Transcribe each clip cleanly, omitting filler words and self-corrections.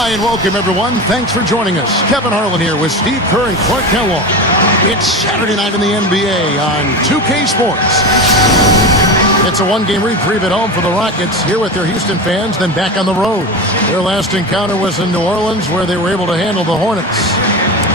Hi and welcome, everyone. Thanks for joining us. Kevin Harlan here with Steve Kerr and Clark Kellogg. It's Saturday night in the NBA on 2K Sports. It's a one-game reprieve at home for the Rockets, here with their Houston fans, then back on the road. Their last encounter was in New Orleans, where they were able to handle the Hornets.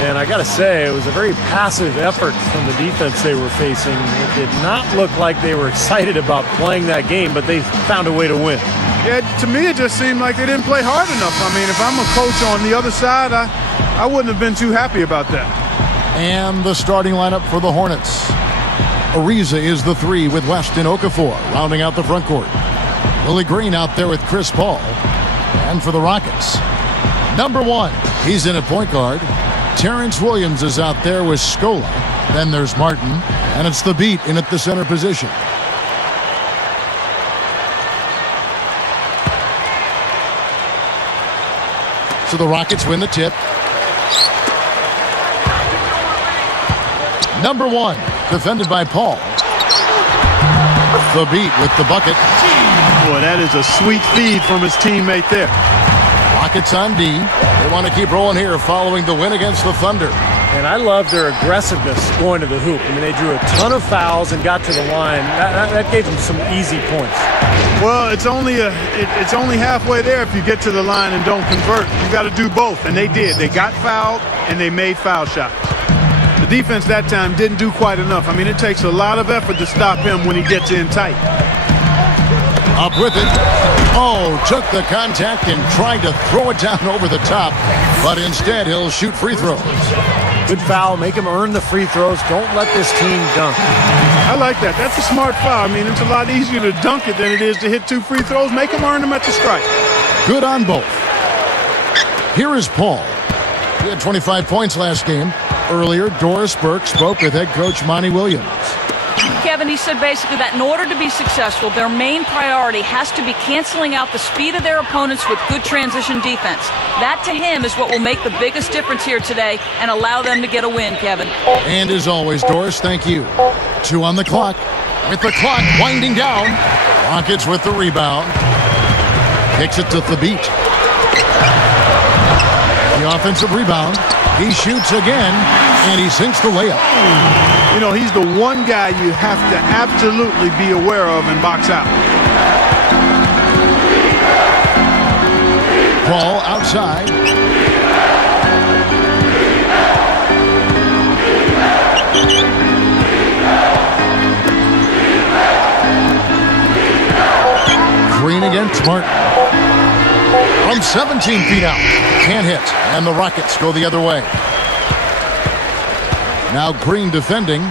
And I got to say, it was a very passive effort from the defense they were facing. It did not look like they were excited about playing that game, but they found a way to win. Yeah, to me, it just seemed like they didn't play hard enough. I mean, if I'm a coach on the other side, I wouldn't have been too happy about that. And the starting lineup for the Hornets. Ariza is the three with Weston Okafor rounding out the front court. Willie Green out there with Chris Paul. And for the Rockets, number one, he's in at point guard. Terrence Williams is out there with Scola. Then there's Martin, and it's the Beat in at the center position. So the Rockets win the tip. Number one, defended by Paul. The Beat with the bucket. Boy, that is a sweet feed from his teammate there. Rockets on D. They want to keep rolling here following the win against the Thunder. And I love their aggressiveness going to the hoop. I mean, they drew a ton of fouls and got to the line. That gave them some easy points. Well, it's only halfway there if you get to the line and don't convert. You got to do both, and they did. They got fouled, and they made foul shots. The defense that time didn't do quite enough. I mean, it takes a lot of effort to stop him when he gets in tight. Up with it. Oh, took the contact and tried to throw it down over the top, but instead he'll shoot free throws. Good foul. Make him earn the free throws. Don't let this team dunk. I like that. That's a smart foul. I mean, it's a lot easier to dunk it than it is to hit two free throws. Make him earn them at the strike. Good on both. Here is Paul. He had 25 points last game. Earlier, Doris Burke spoke with head coach Monty Williams. Kevin, he said basically that in order to be successful, their main priority has to be canceling out the speed of their opponents with good transition defense. That, to him, is what will make the biggest difference here today and allow them to get a win, Kevin. And as always, Doris, thank you. 2 on the clock. With the clock winding down, Rockets with the rebound. Kicks it to Thabit. The offensive rebound. He shoots again, and he sinks the layup. You know, he's the one guy you have to absolutely be aware of and box out. Paul outside. Green against Martin. From 17 feet out. Can't hit. And the Rockets go the other way. Now Green defending.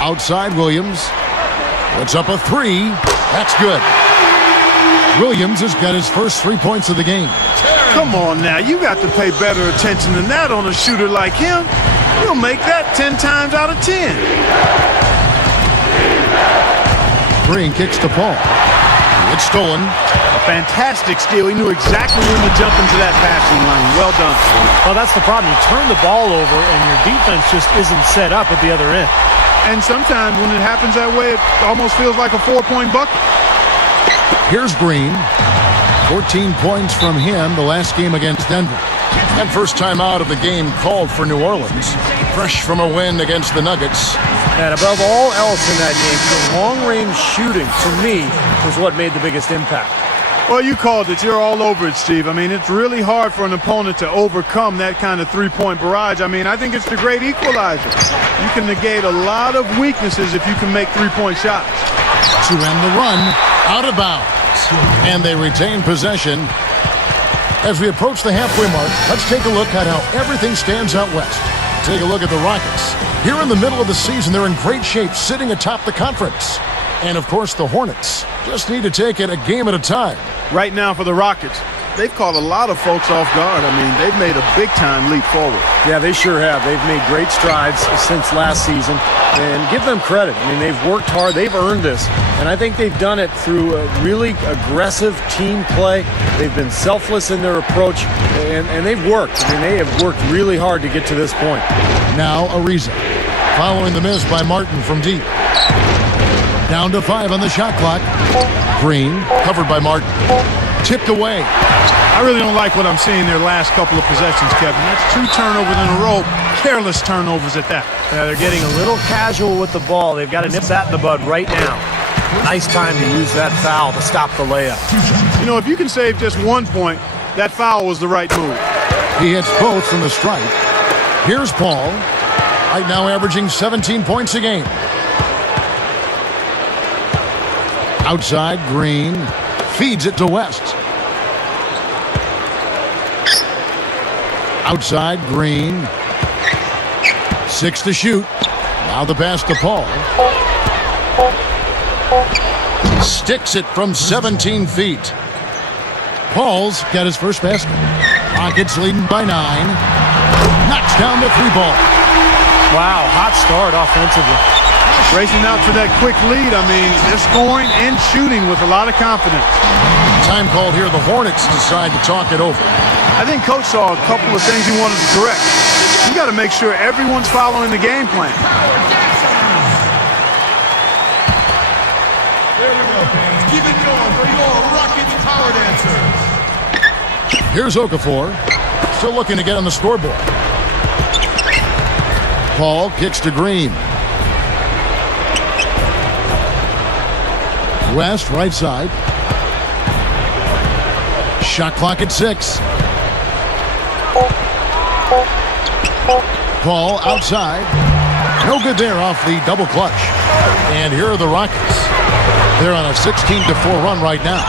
Outside Williams. Puts up a three. That's good. Williams has got his first 3 points of the game. Come on now. You got to pay better attention than that on a shooter like him. You'll make that 10 times out of 10. Green kicks to Paul. It's stolen. A fantastic steal. He knew exactly when to jump into that passing lane. Well done. Well, that's the problem. You turn the ball over, and your defense just isn't set up at the other end. And sometimes when it happens that way, it almost feels like a 4-point bucket. Here's Green. 14 points from him the last game against Denver. And first time out of the game called for New Orleans. Fresh from a win against the Nuggets. And above all else in that game, the long-range shooting, to me, was what made the biggest impact. Well, you called it. You're all over it, Steve. I mean, it's really hard for an opponent to overcome that kind of three-point barrage. I mean, I think it's the great equalizer. You can negate a lot of weaknesses if you can make three-point shots. To end the run, out of bounds. And they retain possession. As we approach the halfway mark, let's take a look at how everything stands out west. Take a look at the Rockets. Here in the middle of the season, they're in great shape, sitting atop the conference. And, of course, the Hornets just need to take it a game at a time. Right now for the Rockets, they've caught a lot of folks off guard. I mean, they've made a big-time leap forward. Yeah, they sure have. They've made great strides since last season. And give them credit. I mean, they've worked hard. They've earned this. And I think they've done it through a really aggressive team play. They've been selfless in their approach. And they've worked. I mean, they have worked really hard to get to this point. Now Ariza, following the miss by Martin from deep. Down to 5 on the shot clock. Green, covered by Martin. Tipped away. I really don't like what I'm seeing their last couple of possessions, Kevin. That's 2 turnovers in a row. Careless turnovers at that. Yeah, they're getting a little casual with the ball. They've got to nip that in the bud right now. Nice time to use that foul to stop the layup. You know, if you can save just 1 point, that foul was the right move. He hits both from the stripe. Here's Paul. Right now averaging 17 points a game. Outside, Green. Feeds it to West. Outside, Green. 6 to shoot. Now the pass to Paul. Sticks it from 17 feet. Paul's got his first basket. Rockets leading by 9. Knocks down the 3-ball. Wow, hot start offensively. Racing out to that quick lead. I mean, they're scoring and shooting with a lot of confidence. Time called here. The Hornets decide to talk it over. I think Coach saw a couple of things he wanted to correct. You got to make sure everyone's following the game plan. There we go, fans. Keep it going for your Rockets power dancers. Here's Okafor. Still looking to get on the scoreboard. Paul kicks to Green. West, right side. Shot clock at 6. Paul outside. No good there off the double clutch. And here are the Rockets. They're on a 16-4 run right now.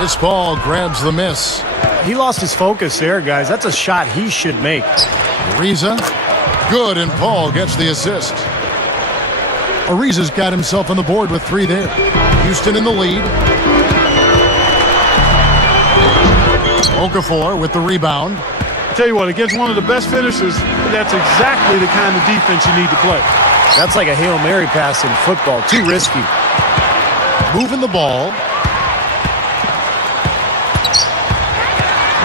This ball grabs the miss. He lost his focus there, guys. That's a shot he should make. Ariza. Good, and Paul gets the assist. Ariza's got himself on the board with 3 there. Houston in the lead. Okafor with the rebound. I tell you what, against one of the best finishers, that's exactly the kind of defense you need to play. That's like a Hail Mary pass in football. Too risky. Moving the ball.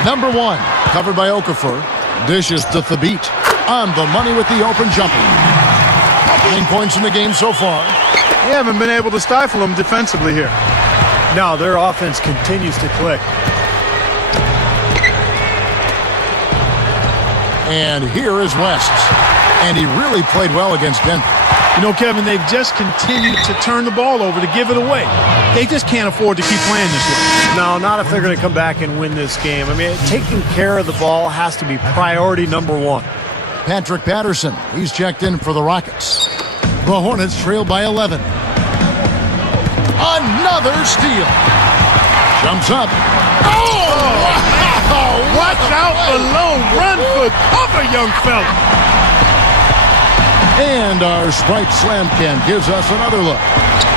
Number 1, covered by Okafor. Dishes to Thabit. On the money with the open jumper. 9 points in the game so far. They haven't been able to stifle them defensively here. No, their offense continues to click. And here is West. And he really played well against Denver. You know, Kevin, they've just continued to turn the ball over to give it away. They just can't afford to keep playing this way. No, not if they're going to come back and win this game. I mean, taking care of the ball has to be priority number 1. Patrick Patterson, he's checked in for the Rockets. The Hornets trail by 11. Another steal. Jumps up. Oh, watch out below. Run for cover, young fella. And our Sprite Slam Can gives us another look.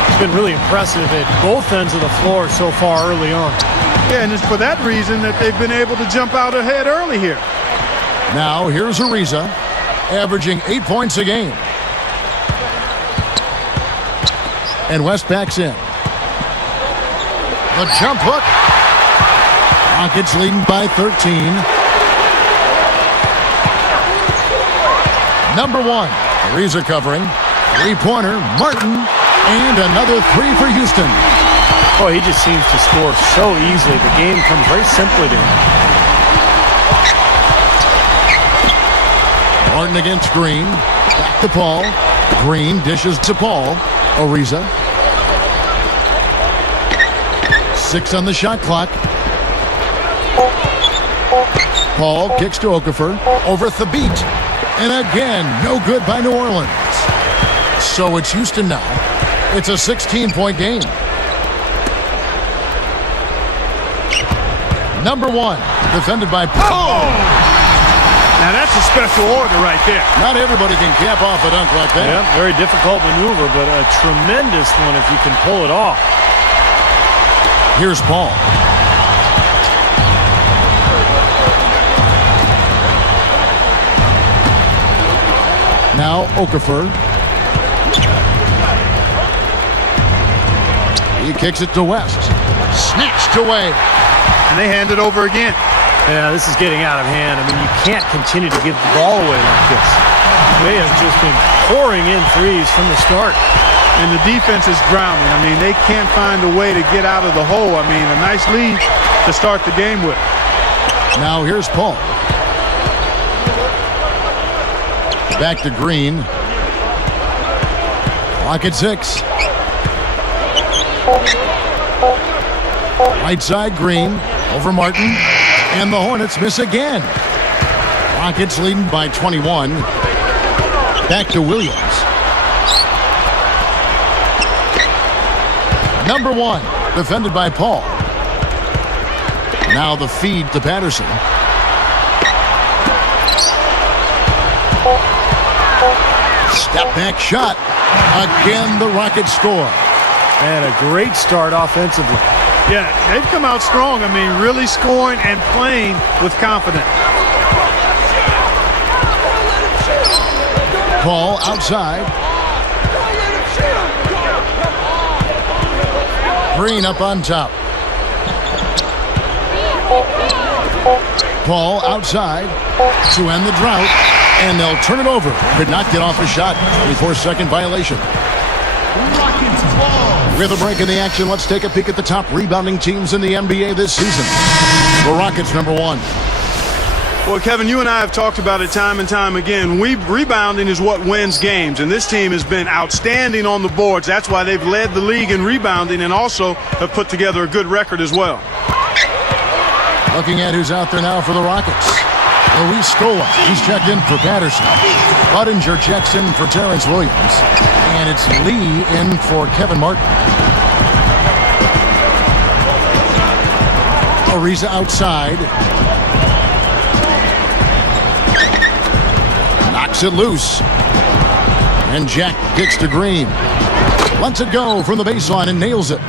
It's been really impressive at both ends of the floor so far early on. Yeah, and it's for that reason that they've been able to jump out ahead early here. Now here's Ariza, averaging 8 points a game. And West backs in. The jump hook. Rockets leading by 13. Number 1, Ariza covering. 3-pointer, Martin. And another 3 for Houston. Oh, he just seems to score so easily. The game comes very simply to him. Martin against Green. Back to Paul. Green dishes to Paul. Ariza. 6 on the shot clock. Paul kicks to Okafor. Over Thabit. And again, no good by New Orleans. So it's Houston now. It's a 16-point game. Number 1, defended by Paul. Now that's a special order right there. Not everybody can cap off a dunk like that. Yeah, very difficult maneuver, but a tremendous one if you can pull it off. Here's Paul. Now Okafor. He kicks it to West. Snatched away. And they hand it over again. Yeah, this is getting out of hand. I mean, you can't continue to give the ball away like this. They have just been pouring in threes from the start. And the defense is drowning. I mean, they can't find a way to get out of the hole. I mean, a nice lead to start the game with. Now here's Paul. Back to Green. Clock at 6. Right side, Green. Over Martin. And the Hornets miss again. Rockets leading by 21. Back to Williams. Number 1, defended by Paul. Now the feed to Patterson. Step back shot. Again, the Rockets score. And a great start offensively. Yeah, they've come out strong. I mean, really scoring and playing with confidence. Paul outside. Green up on top. Paul outside to end the drought, and they'll turn it over. Could not get off a shot. 24-second violation. Rockets ball. With a break in the action, let's take a peek at the top rebounding teams in the NBA this season. The Rockets, number 1. Well, Kevin, you and I have talked about it time and time again. Rebounding is what wins games, and this team has been outstanding on the boards. That's why they've led the league in rebounding and also have put together a good record as well. Looking at who's out there now for the Rockets. Luis Scola, he's checked in for Patterson. Budinger checks in for Terrence Williams. And it's Lee in for Kevin Martin. Ariza outside. Knocks it loose. And Jack gets to Green. Lets it go from the baseline and nails it.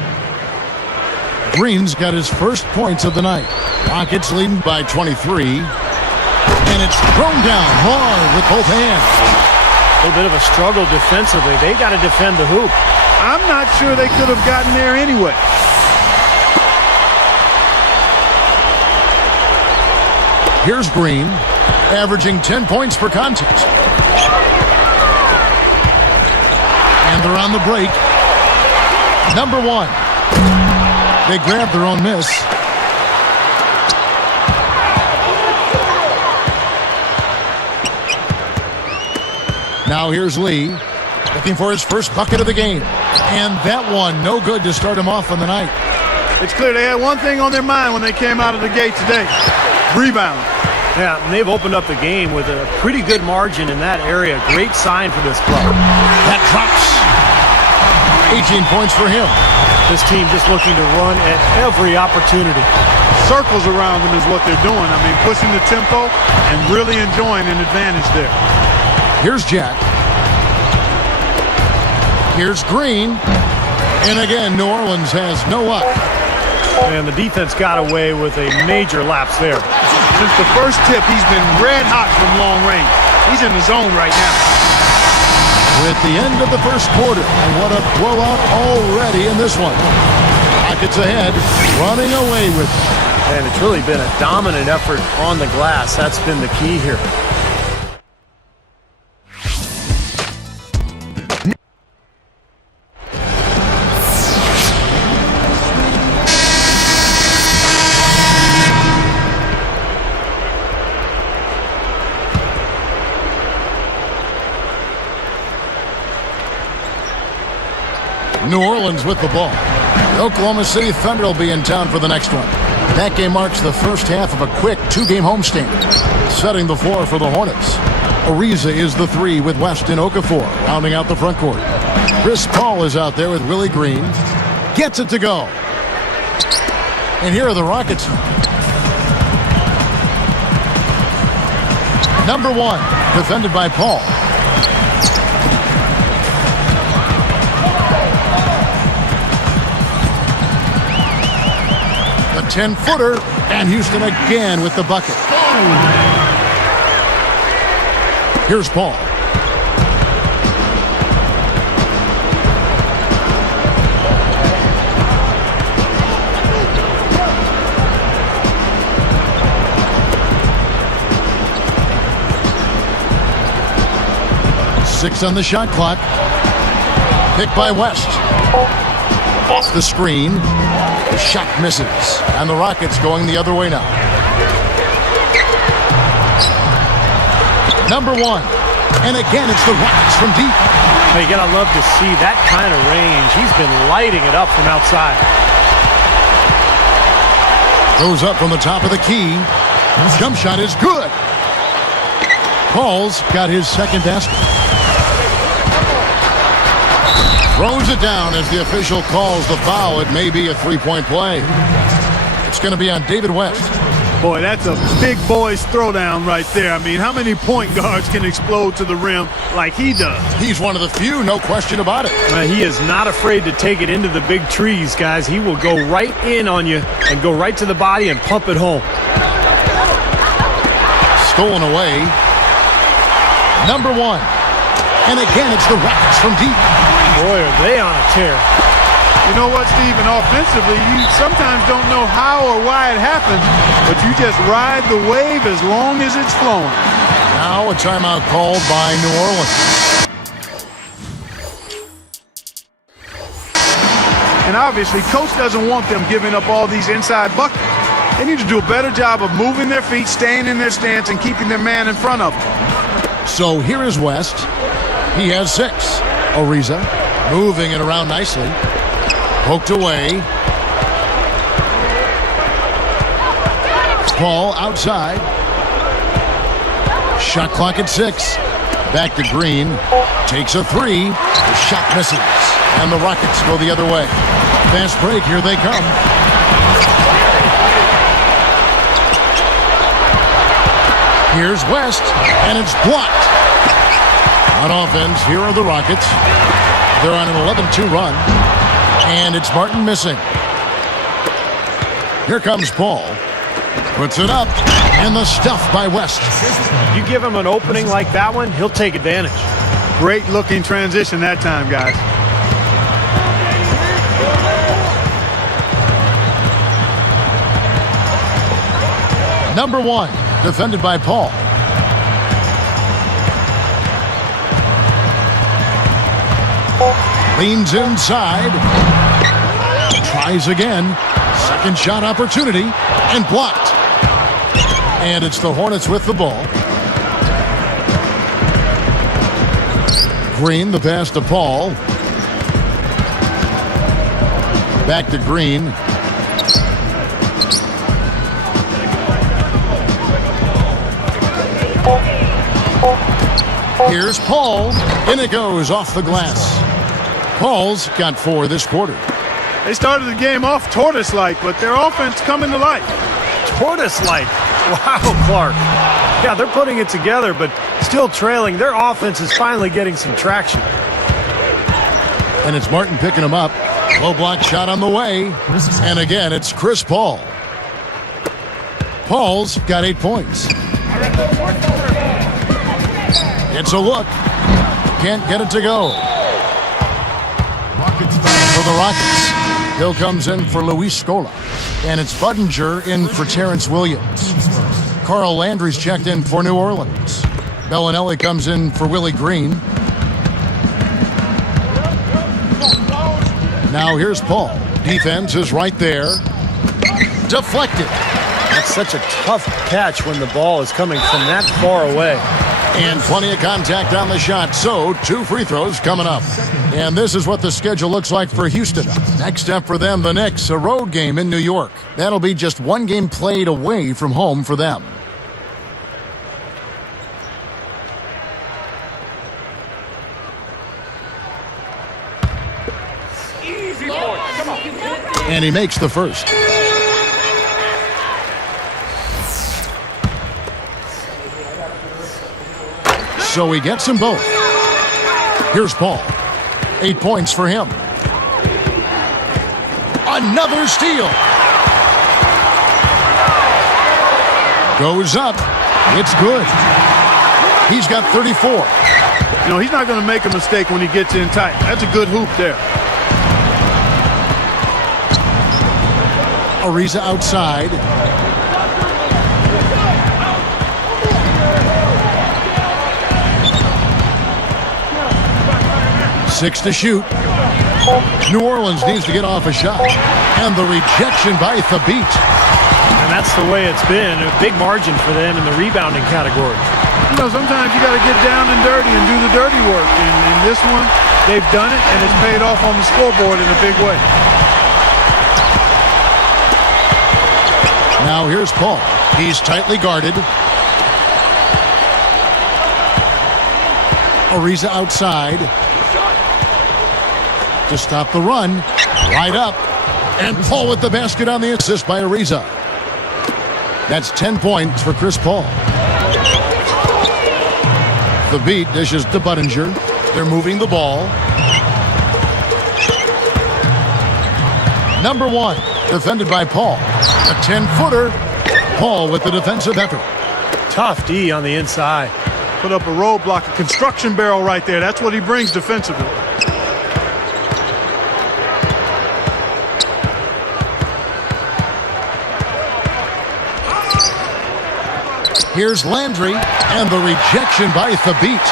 Green's got his first points of the night. Rockets leading by 23. And it's thrown down hard with both hands. A little bit of a struggle defensively. They got to defend the hoop. I'm not sure they could have gotten there anyway. Here's Green, averaging 10 points per contest. And they're on the break. Number 1. They grab their own miss. Now here's Lee, looking for his first bucket of the game. And that one, no good to start him off on the night. It's clear they had one thing on their mind when they came out of the gate today. Rebound. Yeah, and they've opened up the game with a pretty good margin in that area. Great sign for this club. That drops. 18 points for him. This team just looking to run at every opportunity. Circles around them is what they're doing. I mean, pushing the tempo and really enjoying an advantage there. Here's Jack. Here's Green. And again, New Orleans has no luck. And the defense got away with a major lapse there. Since the first tip, he's been red hot from long range. He's in the zone right now. We're at the end of the first quarter. And what a blowout already in this one. Rockets ahead, running away with it. And it's really been a dominant effort on the glass. That's been the key here. New Orleans with the ball. The Oklahoma City Thunder will be in town for the next one. That game marks the first half of a quick 2-game homestand. Setting the floor for the Hornets. Ariza is the 3 with Weston Okafor rounding out the front court. Chris Paul is out there with Willie Green. Gets it to go. And here are the Rockets. Number 1, defended by Paul. The 10-footer, and Houston again with the bucket. Here's Paul. Six on the shot clock. Picked by West. Off the screen. The shot misses. And the Rockets going the other way now. Number one. And again, it's the Rockets from deep. Well, you gotta love to see that kind of range. He's been lighting it up from outside. Goes up from the top of the key. Jump shot is good. Paul's got his second basket. Throws it down as the official calls the foul. It may be a three-point play. It's going to be on David West. Boy, that's a big boy's throwdown right there. I mean, how many point guards can explode to the rim like he does? He's one of the few, no question about it. He is not afraid to take it into the big trees, guys. He will go right in on you and go right to the body and pump it home. Stolen away. Number one. And again, it's the Rockets from deep. Boy, are they on a tear. You know what, Steve? And offensively, you sometimes don't know how or why it happens, but you just ride the wave as long as it's flowing. Now a timeout called by New Orleans. And obviously, coach doesn't want them giving up all these inside buckets. They need to do a better job of moving their feet, staying in their stance, and keeping their man in front of them. So here is West. He has 6. Ariza moving it around nicely. Poked away. Paul outside. Shot clock at 6. Back to Green. Takes a 3. The shot misses. And the Rockets go the other way. Fast break. Here they come. Here's West. And it's blocked. On offense, here are the Rockets. They're on an 11-2 run. And it's Martin missing. Here comes Paul. Puts it up. And the stuff by West. You give him an opening like that one, he'll take advantage. Great looking transition that time, guys. Number one, defended by Paul. Leans inside. Tries again. Second shot opportunity. And blocked. And it's the Hornets with the ball. Green, the pass to Paul. Back to Green. Here's Paul. In it goes off the glass. Paul's got 4 this quarter. They started the game off tortoise-like, but their offense coming to life. Tortoise-like. Wow, Clark. Yeah, they're putting it together, but still trailing. Their offense is finally getting some traction. And it's Martin picking him up. Low block shot on the way. And again, it's Chris Paul. Paul's got 8 points. It's a look. Can't get it to go. For the Rockets, Hill comes in for Luis Scola. And it's Budinger in for Terrence Williams. Carl Landry's checked in for New Orleans. Bellinelli comes in for Willie Green. Now here's Paul. Defense is right there. Deflected. That's such a tough catch when the ball is coming from that far away. And plenty of contact on the shot, so 2 free throws coming up. And this is what the schedule looks like for Houston. Next up for them, the Knicks, a road game in New York. That'll be just 1 game played away from home for them. And he makes the first. So he gets them both. Here's Paul. 8 points for him. Another steal. Goes up. It's good. He's got 34. You know, he's not going to make a mistake when he gets in tight. That's a good hoop there. Ariza outside. Six to shoot. New Orleans needs to get off a shot. And the rejection by Thabit. And that's the way it's been. A big margin for them in the rebounding category. You know, sometimes you got to get down and dirty and do the dirty work. And in this one, they've done it, and it's paid off on the scoreboard in a big way. Now here's Paul. He's tightly guarded. Ariza outside to stop the run. Right up. And Paul with the basket on the assist by Ariza. That's 10 points for Chris Paul. The beat dishes to Budinger. They're moving the ball. Number 1, defended by Paul. A 10-footer. Paul with the defensive effort. Tough D on the inside. Put up a roadblock, a construction barrel right there. That's what he brings defensively. Here's Landry, and the rejection by Thabit.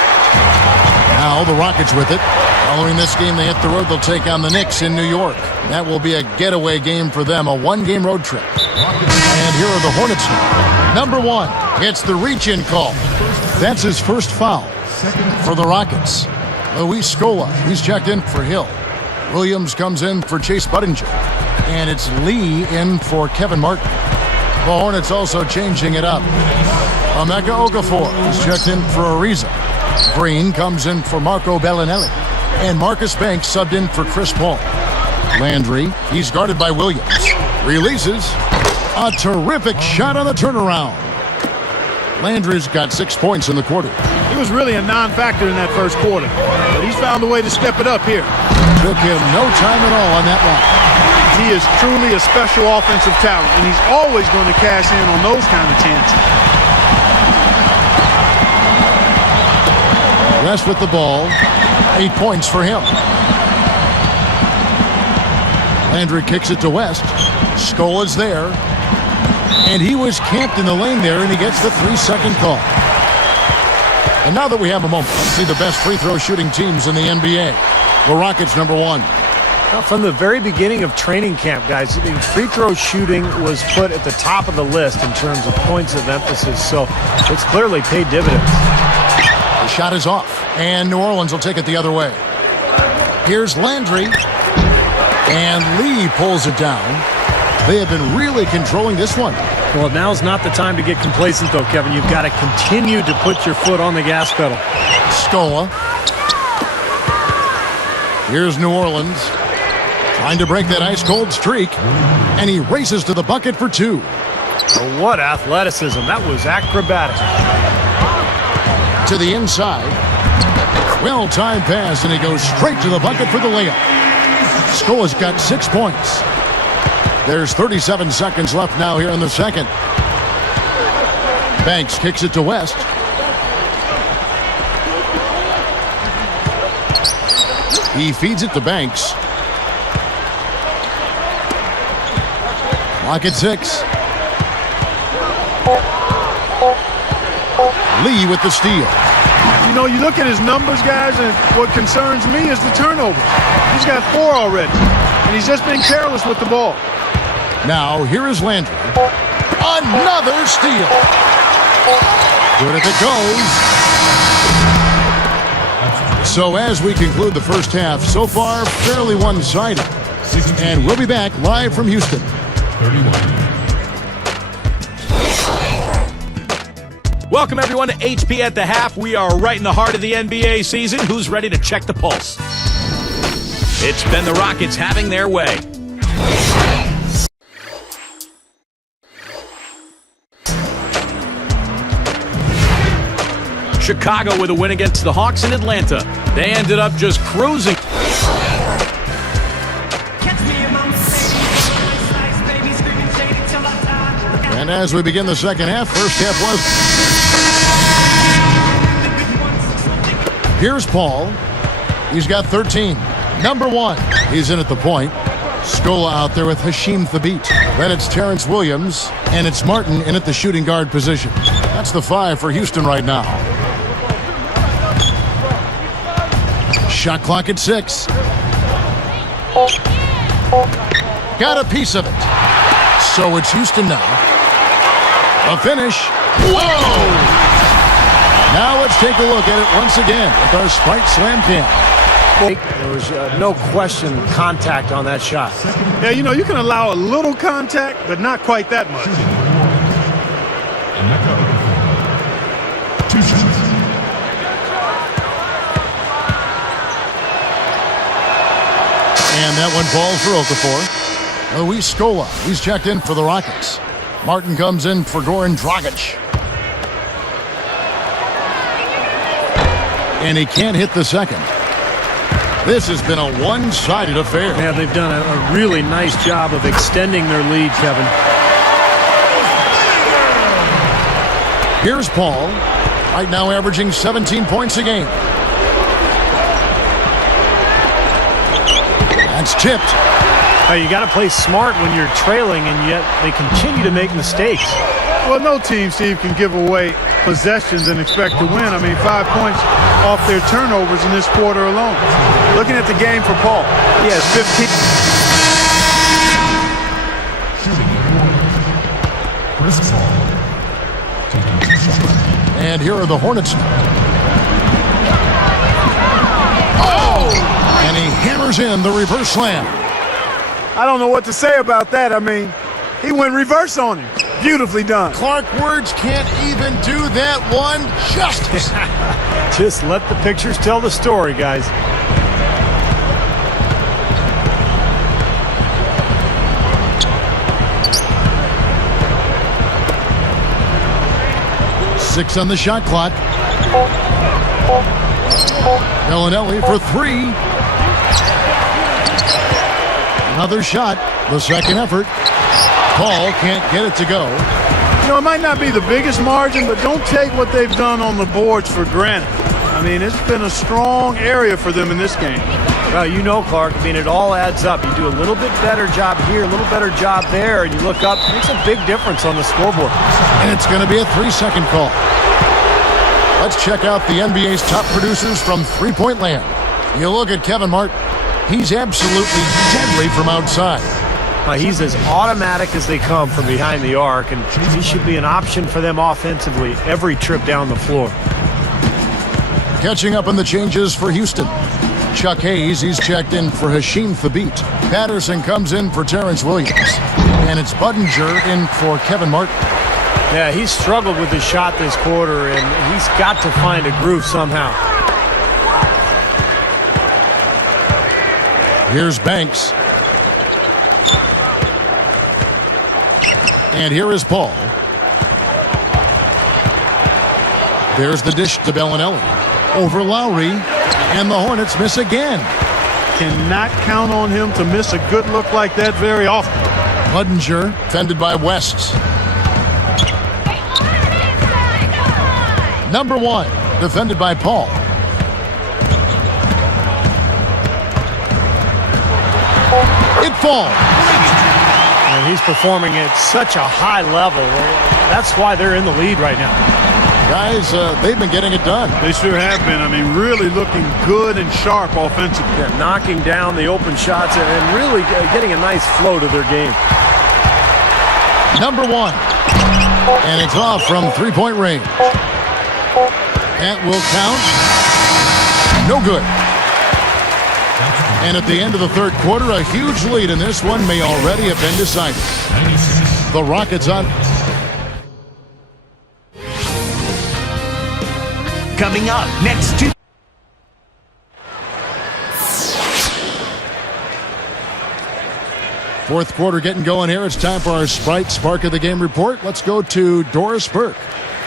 Now the Rockets with it. Following this game, they hit the road. They'll take on the Knicks in New York. That will be a getaway game for them, a one-game road trip. And here are the Hornets now. Number 1 gets the reach-in call. That's his first foul for the Rockets. Luis Scola, he's checked in for Hill. Williams comes in for Chase Budinger. And it's Lee in for Kevin Martin. The Hornets also changing it up. Emeka Okafor is checked in for Ariza. Green comes in for Marco Bellinelli. And Marcus Banks subbed in for Chris Paul. Landry, he's guarded by Williams. Releases. A terrific shot on the turnaround. Landry's got 6 points in the quarter. He was really a non-factor in that first quarter, but he's found a way to step it up here. Took him no time at all on that one. He is truly a special offensive talent, and he's always going to cash in on those kind of chances. West with the ball. 8 points for him. Landry kicks it to West. Skola's there. And he was camped in the lane there, and he gets the 3-second call. And now that we have a moment, let's see the best free throw shooting teams in the NBA. The Rockets, number 1. Well, from the very beginning of training camp, guys, free throw shooting was put at the top of the list in terms of points of emphasis, so it's clearly paid dividends. The shot is off, and New Orleans will take it the other way. Here's Landry, and Lee pulls it down. They have been really controlling this one. Well, now's not the time to get complacent, though, Kevin. You've got to continue to put your foot on the gas pedal. Scola. Here's New Orleans. Trying to break that ice-cold streak. And he races to the bucket for 2. Oh, what athleticism. That was acrobatic. To the inside. Well-timed pass, and he goes straight to the bucket for the layup. Scola's got 6 points. There's 37 seconds left now here in the second. Banks kicks it to West. He feeds it to Banks. Clock at 6. Lee with the steal. You know, you look at his numbers, guys, and what concerns me is the turnover. He's got 4 already, and he's just been careless with the ball. Now, here is Landry. Another steal. Good if it goes. So as we conclude the first half, so far, fairly one-sided. And we'll be back live from Houston. 31. Welcome, everyone, to HP at the Half. We are right in the heart of the NBA season. Who's ready to check the pulse? It's been the Rockets having their way. Chicago with a win against the Hawks in Atlanta. They ended up just cruising. And as we begin the second half, first half was. Here's Paul. He's got 13. Number 1. He's in at the point. Scola out there with Hasheem Thabit. Then it's Terrence Williams. And it's Martin in at the shooting guard position. That's the 5 for Houston right now. Shot clock at 6. Got a piece of it. So it's Houston now. A finish. Whoa! Now let's take a look at it once again with our Sprite Slam Cam. There was no question contact on that shot. Yeah, you know, you can allow a little contact, but not quite that much. And that one falls for Okafor. Luis Scola, he's checked in for the Rockets. Martin comes in for Goran Dragic. And he can't hit the second. This has been a one-sided affair. Yeah, they've done a really nice job of extending their lead, Kevin. Here's Paul, right now averaging 17 points a game. That's tipped. You got to play smart when you're trailing, and yet they continue to make mistakes. Well, no team, Steve, can give away possessions and expect to win. I mean, 5 points off their turnovers in this quarter alone. Looking at the game for Paul, he has 15. And here are the Hornets. Oh! And he hammers in the reverse slam. I don't know what to say about that. I mean, he went reverse on him. Beautifully done. Clark, words can't even do that one justice. Just let the pictures tell the story, guys. Six on the shot clock. Bellinelli for three. Another shot. The second effort. Paul can't get it to go. You know, it might not be the biggest margin, but don't take what they've done on the boards for granted. I mean, it's been a strong area for them in this game. Well, you know, Clark, I mean, it all adds up. You do a little bit better job here, a little better job there, and you look up, it makes a big difference on the scoreboard. And it's going to be a 3-second call. Let's check out the NBA's top producers from three-point land. You look at Kevin Martin. He's absolutely deadly from outside. He's as automatic as they come from behind the arc, and he should be an option for them offensively every trip down the floor. Catching up on the changes for Houston. Chuck Hayes, he's checked in for Hashim Thabit. Patterson comes in for Terrence Williams. And it's Budinger in for Kevin Martin. Yeah, he's struggled with his shot this quarter, and he's got to find a groove somehow. Here's Banks. And here is Paul. There's the dish to Bellinelli. Over Lowry. And the Hornets miss again. Cannot count on him to miss a good look like that very often. Budinger, fended by West. Number one, defended by Paul. It falls. And he's performing at such a high level. That's why they're in the lead right now. Guys, they've been getting it done. They sure have been. I mean, really looking good and sharp offensively. Yeah, knocking down the open shots and really getting a nice flow to their game. Number one. And it's off from three-point range. That will count. No good. And at the end of the third quarter, a huge lead in this one may already have been decided. The Rockets on. Coming up next to Fourth quarter getting going here. It's time for our Sprite Spark of the Game report. Let's go to Doris Burke.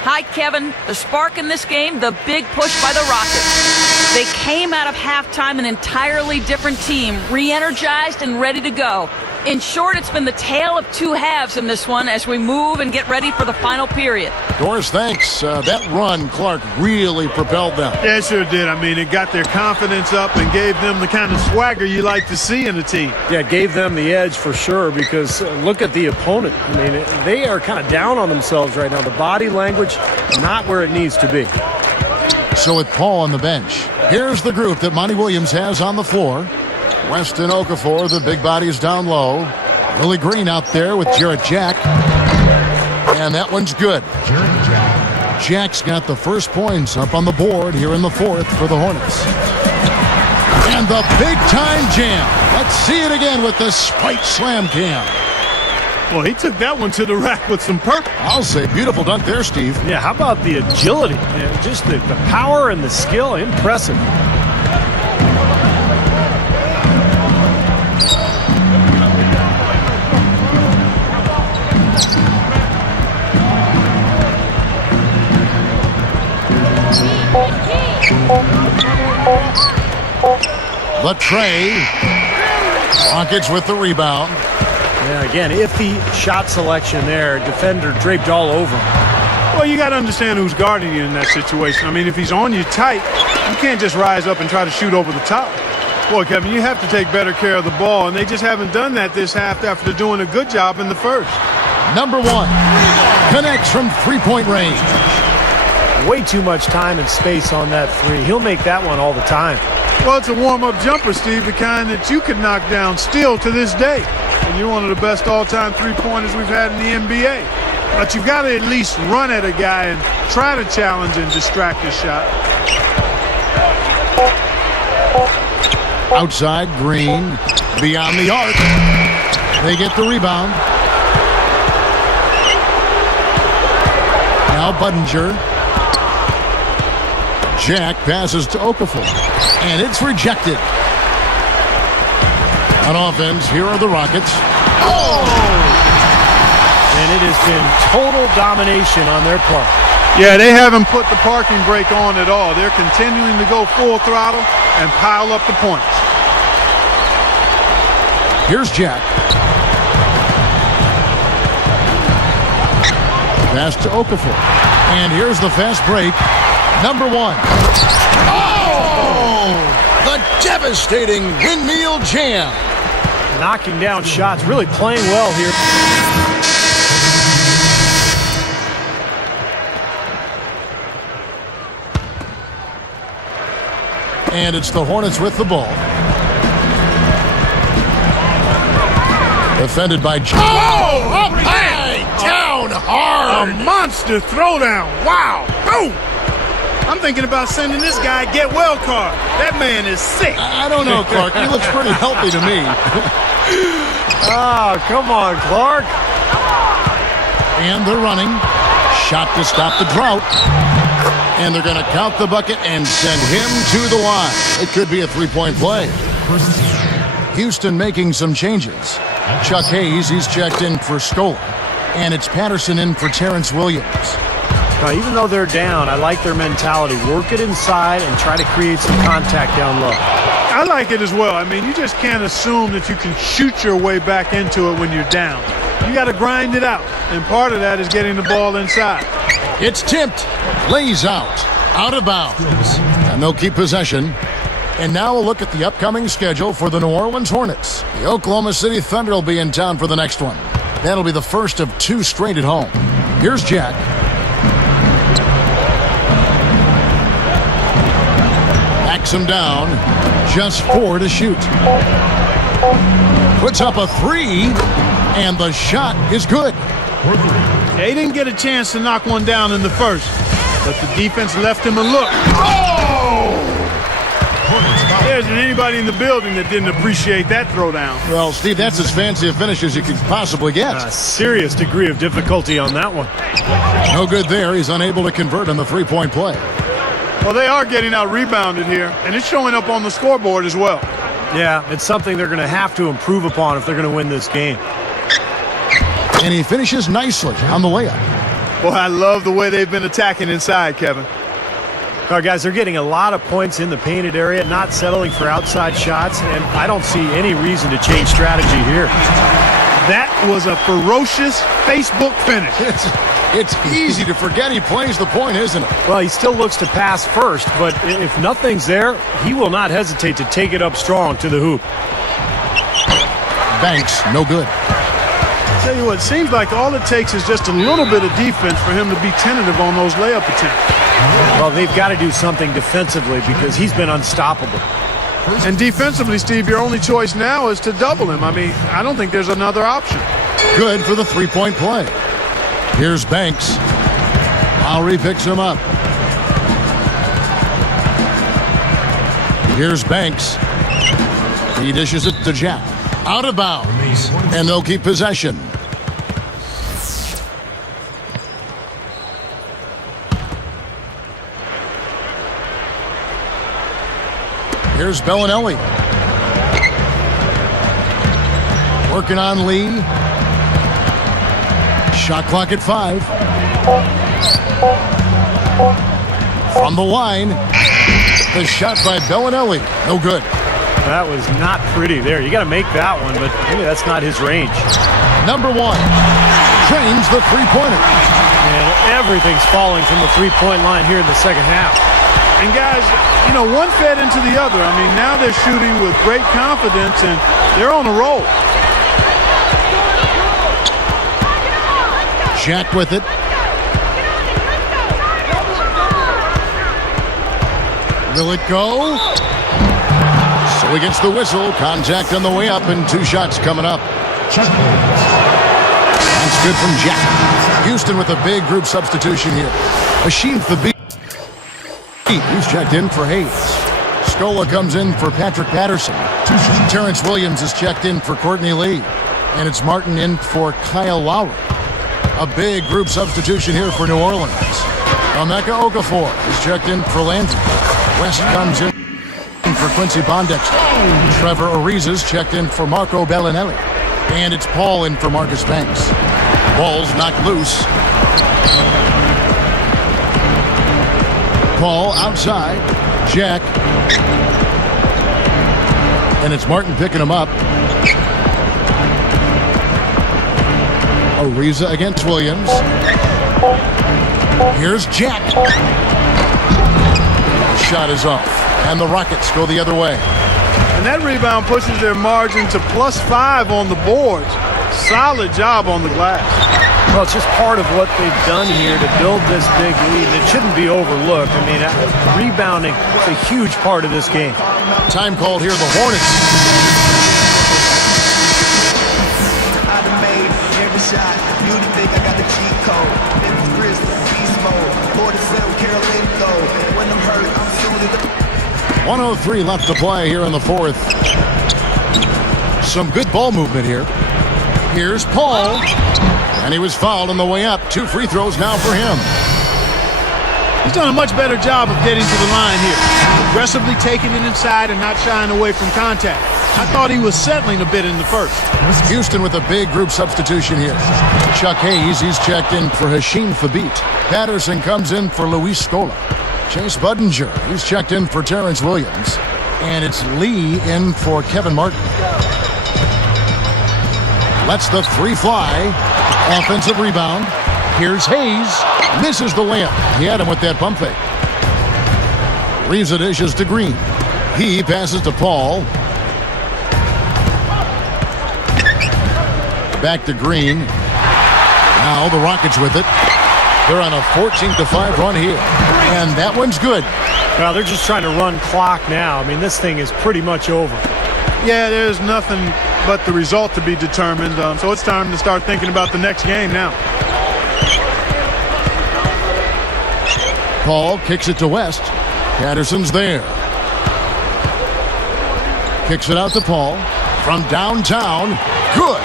Hi, Kevin. The spark in this game, the big push by the Rockets. They came out of halftime an entirely different team, re-energized and ready to go. In short, it's been the tale of two halves in this one as we move and get ready for the final period. Doris, thanks. That run, Clark, really propelled them. Yeah, it sure did. I mean, it got their confidence up and gave them the kind of swagger you like to see in a team. Yeah, it gave them the edge for sure because look at the opponent. I mean, they are kind of down on themselves right now. The body language, not where it needs to be. So with Paul on the bench, here's the group that Monty Williams has on the floor. Weston Okafor, the big body, is down low. Willie Green out there with Jarrett Jack. And that one's good. Jack's got the first points up on the board here in the fourth for the Hornets. And the big-time jam. Let's see it again with the Spike Slam Cam. Well, he took that one to the rack with some purpose. I'll say beautiful dunk there, Steve. Yeah, how about the agility? Yeah, just the power and the skill. Impressive. Latrey. Rockets with the rebound. Yeah, again, iffy shot selection there. Defender draped all over him. Well, you got to understand who's guarding you in that situation. I mean, if he's on you tight, you can't just rise up and try to shoot over the top. Boy, Kevin, you have to take better care of the ball, and they just haven't done that this half after doing a good job in the first. Number one. Connects from three-point range. Way too much time and space on that three. He'll make that one all the time. Well, it's a warm-up jumper, Steve, the kind that you could knock down still to this day. And you're one of the best all-time three-pointers we've had in the NBA. But you've got to at least run at a guy and try to challenge and distract his shot. Outside, Green. Beyond the arc. They get the rebound. Now Budinger. Jack passes to Okafor. And it's rejected. On offense, here are the Rockets. Oh! And it has been total domination on their part. Yeah, they haven't put the parking brake on at all. They're continuing to go full throttle and pile up the points. Here's Jack. Pass to Okafor. And here's the fast break. Number one. Oh! The devastating windmill jam. Knocking down shots, really playing well here. And it's the Hornets with the ball. Defended by Jack. Oh! Up high! Down hard! A monster throwdown! Wow! Boom! I'm thinking about sending this guy a get well card. That man is sick. I don't know, Clark. He looks pretty healthy to me. Oh, come on, Clark. And they're running. Shot to stop the drought. And they're going to count the bucket and send him to the line. It could be a three-point play. Houston making some changes. Chuck Hayes, he's checked in for Scola. And it's Patterson in for Terrence Williams. Now, even though they're down, I like their mentality. Work it inside and try to create some contact down low. I like it as well. I mean, you just can't assume that you can shoot your way back into it when you're down. You got to grind it out, and part of that is getting the ball inside. It's tipped. Lays out of bounds. And they'll keep possession. And now a look at the upcoming schedule for the New Orleans Hornets. The Oklahoma City Thunder will be in town for the next one. That'll be the first of two straight at home. Here's Jack. Backs him down. Just 4 to shoot. Puts up a 3. And the shot is good. They didn't get a chance to knock one down in the first, but the defense left him a look. Oh! There isn't anybody in the building that didn't appreciate that throwdown. Well, Steve, that's as fancy a finish as you could possibly get. A serious degree of difficulty on that one. No good there. He's unable to convert on the three-point play. Well, they are getting out-rebounded here, and it's showing up on the scoreboard as well. Yeah, it's something they're going to have to improve upon if they're going to win this game. And he finishes nicely on the layup. Boy, I love the way they've been attacking inside, Kevin. All right, guys, they're getting a lot of points in the painted area, not settling for outside shots, and I don't see any reason to change strategy here. That was a ferocious Facebook finish. It's easy to forget he plays the point, isn't it? Well, he still looks to pass first, but if nothing's there, he will not hesitate to take it up strong to the hoop. Banks, no good. Tell you what, it seems like all it takes is just a little bit of defense for him to be tentative on those layup attempts. Well, they've got to do something defensively because he's been unstoppable. And defensively, Steve, your only choice now is to double him. I mean, I don't think there's another option. Good for the three-point play. Here's Banks. Lowry picks him up. Here's Banks. He dishes it to Jack. Out of bounds. And they'll keep possession. Here's Bellinelli. Working on Lee. Shot clock at 5. From the line. The shot by Bellinelli. No good. That was not pretty there. You got to make that one, but maybe that's not his range. Number 1. Trains the three-pointer. And everything's falling from the three-point line here in the second half. And guys, you know, one fed into the other. I mean, now they're shooting with great confidence, and they're on a roll. Jack with it. Will it go? So he gets the whistle. Contact on the way up, and 2 shots coming up. That's good from Jack. Houston with a big group substitution here. Machine the beat. He's checked in for Hayes. Scola comes in for Patrick Patterson. Terrence Williams is checked in for Courtney Lee. And it's Martin in for Kyle Lowry. A big group substitution here for New Orleans. Emeka Okafor is checked in for Landry. West comes in for Quincy Pondexter. Trevor Ariza's checked in for Marco Bellinelli. And it's Paul in for Marcus Banks. Ball's knocked loose. Paul outside. Jack. And it's Martin picking him up. Ariza against Williams. Here's Jack. Shot is off. And the Rockets go the other way. And that rebound pushes their margin to +5 on the boards. Solid job on the glass. Well, it's just part of what they've done here to build this big lead. It shouldn't be overlooked. I mean, rebounding is a huge part of this game. Time called here, the Hornets. I done made every shot. You done think I got the cheat code. Memphis Grizzlies, beast mode. 47 Carolina, when I'm hurt, I'm sooner than 1:03 left to play here in the 4th. Some good ball movement here. Here's Paul. And he was fouled on the way up. 2 free throws now for him. He's done a much better job of getting to the line here. Aggressively taking it inside and not shying away from contact. I thought he was settling a bit in the first. Houston with a big group substitution here. Chuck Hayes, he's checked in for Hashim Thabit. Patterson comes in for Luis Scola. Chase Budinger, he's checked in for Terrence Williams. And it's Lee in for Kevin Martin. Lets the 3 fly. Offensive rebound. Here's Hayes. Misses the layup. He had him with that pump fake. Reeves it dishes to Green. He passes to Paul. Back to Green. Now the Rockets with it. They're on a 14-5 run here. And that one's good. Well, they're just trying to run clock now. I mean, this thing is pretty much over. Yeah, there's nothing but the result to be determined. So it's time to start thinking about the next game now. Paul kicks it to West. Patterson's there. Kicks it out to Paul. From downtown. Good.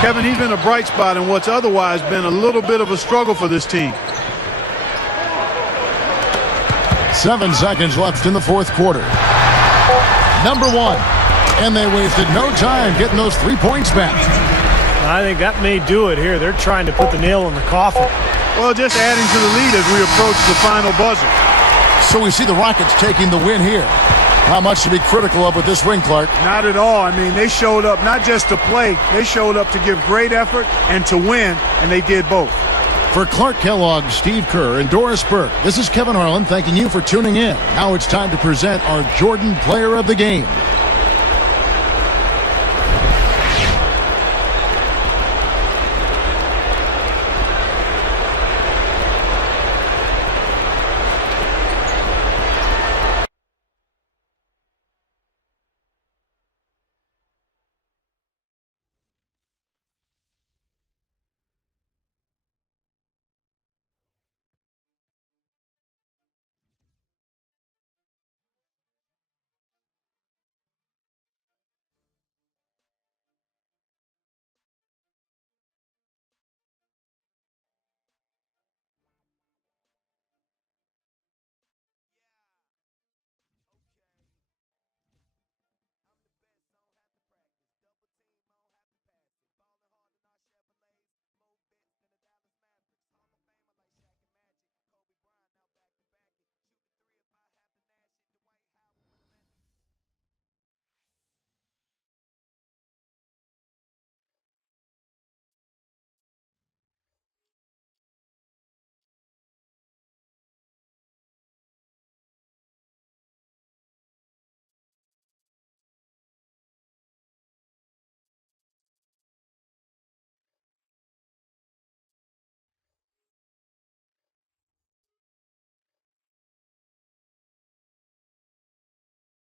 Kevin, he's been a bright spot in what's otherwise been a little bit of a struggle for this team. 7 seconds left in the 4th quarter. Number 1. And they wasted no time getting those 3 points back. I think that may do it here. They're trying to put the nail in the coffin. Well, just adding to the lead as we approach the final buzzer. So we see the Rockets taking the win here. How much to be critical of with this win, Clark? Not at all. I mean, they showed up not just to play. They showed up to give great effort and to win, and they did both. For Clark Kellogg, Steve Kerr, and Doris Burke, this is Kevin Harlan thanking you for tuning in. Now it's time to present our Jordan Player of the Game.